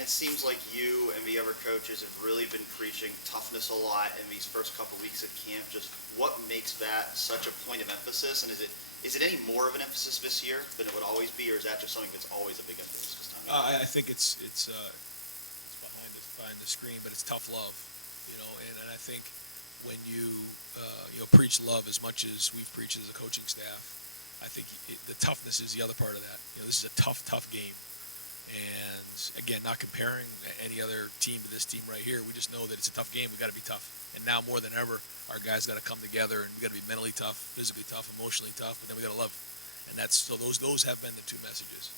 And it seems like you and the other coaches have really been preaching toughness a lot in these first couple weeks at camp. Just what makes that such a point of emphasis? And is it any more of an emphasis this year than it would always be, or is that just something that's always a big emphasis this time? I think it's behind the screen, but it's tough love, and I think when you preach love as much as we've preached as a coaching staff, I think the toughness is the other part of that. This is a tough game. And again, not comparing any other team to this team right here. We just know that it's a tough game. We got to be tough. And now more than ever, our guys got to come together, and we got to be mentally tough, physically tough, emotionally tough, but then we got to love. And those have been the two messages.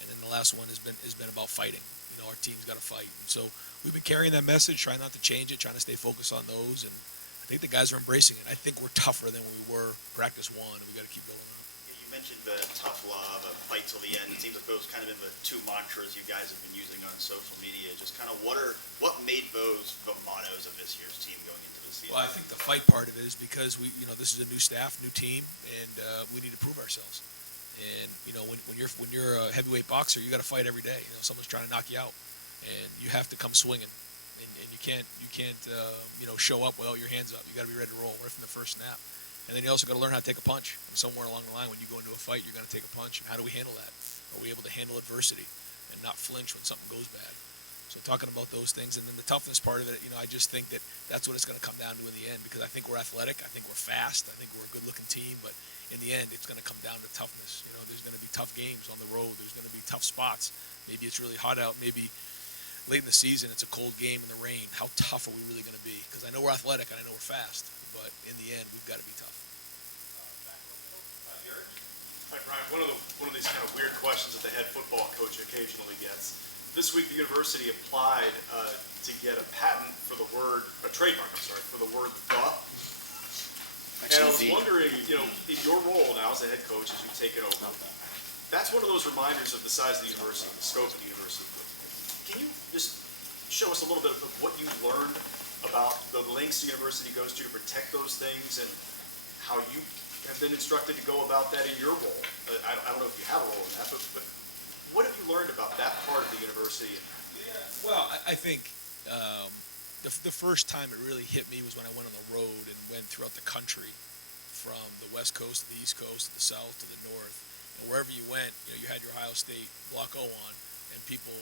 And then the last one has been about fighting. Our team's got to fight. So we've been carrying that message, trying not to change it, trying to stay focused on those. And I think the guys are embracing it. I think we're tougher than we were practice one, and we got to keep building on it. You mentioned the tough love, a fight till the end. It seems like those kind of been the two mantras you guys have been using on social media. Just kind of what made those the mottos of this year's team going into this season? Well, I think the fight part of it is because this is a new staff, new team, and we need to prove ourselves. And when you're a heavyweight boxer, you got to fight every day. Someone's trying to knock you out, and you have to come swinging. And you can't show up with all your hands up. You got to be ready to roll right from the first snap. And then you also got to learn how to take a punch. Somewhere along the line, when you go into a fight, you're going to take a punch. And how do we handle that? Are we able to handle adversity and not flinch when something goes bad? So talking about those things, and then the toughness part of it, I just think that's what it's going to come down to in the end, because I think we're athletic, I think we're fast, I think we're a good-looking team, but in the end, it's going to come down to toughness. There's going to be tough games on the road. There's going to be tough spots. Maybe it's really hot out. Maybe late in the season, it's a cold game in the rain. How tough are we really going to be? Because I know we're athletic and I know we're fast, but in the end, we've got to be tough. Hi, Brian. One of these kind of weird questions that the head football coach occasionally gets. This week, the university applied to get a patent for the word, a trademark, for the word "the." And I was wondering, in your role now as a head coach, as you take it over, that's one of those reminders of the size of the university, the scope of the university. Can you just show us a little bit of what you learned about the lengths the university goes to protect those things, and how you have been instructed to go about that in your role? I don't know if you have a role in that, but what have you learned about that part of the university? Well, I think the first time it really hit me was when I went on the road and went throughout the country, from the West Coast to the East Coast to the South to the North. And wherever you went, you had your Ohio State Block O on, and people,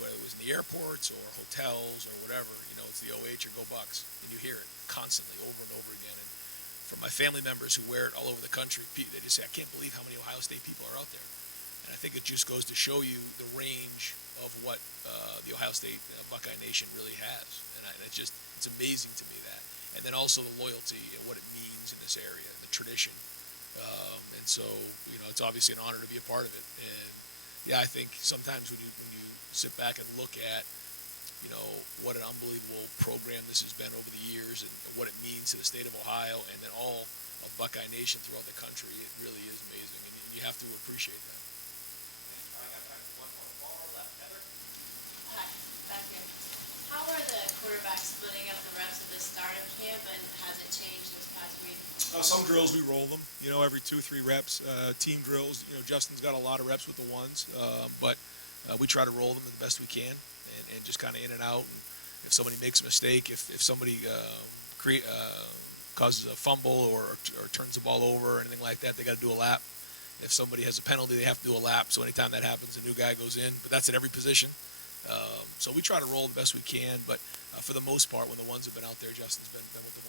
whether it was in the airports or hotels or whatever, it's the OH or Go Bucks, and you hear it constantly over and over again. And from my family members who wear it all over the country, they just say, I can't believe how many Ohio State people are out there. And I think it just goes to show you the range of what the Ohio State Buckeye Nation really has. And it's amazing to me that. And then also the loyalty and what it means in this area, the tradition. And so, it's obviously an honor to be a part of it. And yeah, I think sometimes when you sit back and look at, what an unbelievable program this has been over the years, and what it means to the state of Ohio, and then all of Buckeye Nation throughout the country, it really is amazing, and you have to appreciate that. Hi, back here. How are the quarterbacks splitting up the reps at the start of camp, and has it changed this past week? Some drills we roll them, every 2-3 reps. Team drills, Justin's got a lot of reps with the ones, but we try to roll them the best we can, and just kind of in and out. And if somebody makes a mistake, if somebody causes a fumble or turns the ball over or anything like that, they got to do a lap. If somebody has a penalty, they have to do a lap. So anytime that happens, a new guy goes in. But that's at every position. So we try to roll the best we can. But for the most part, when the ones have been out there, Justin's been with the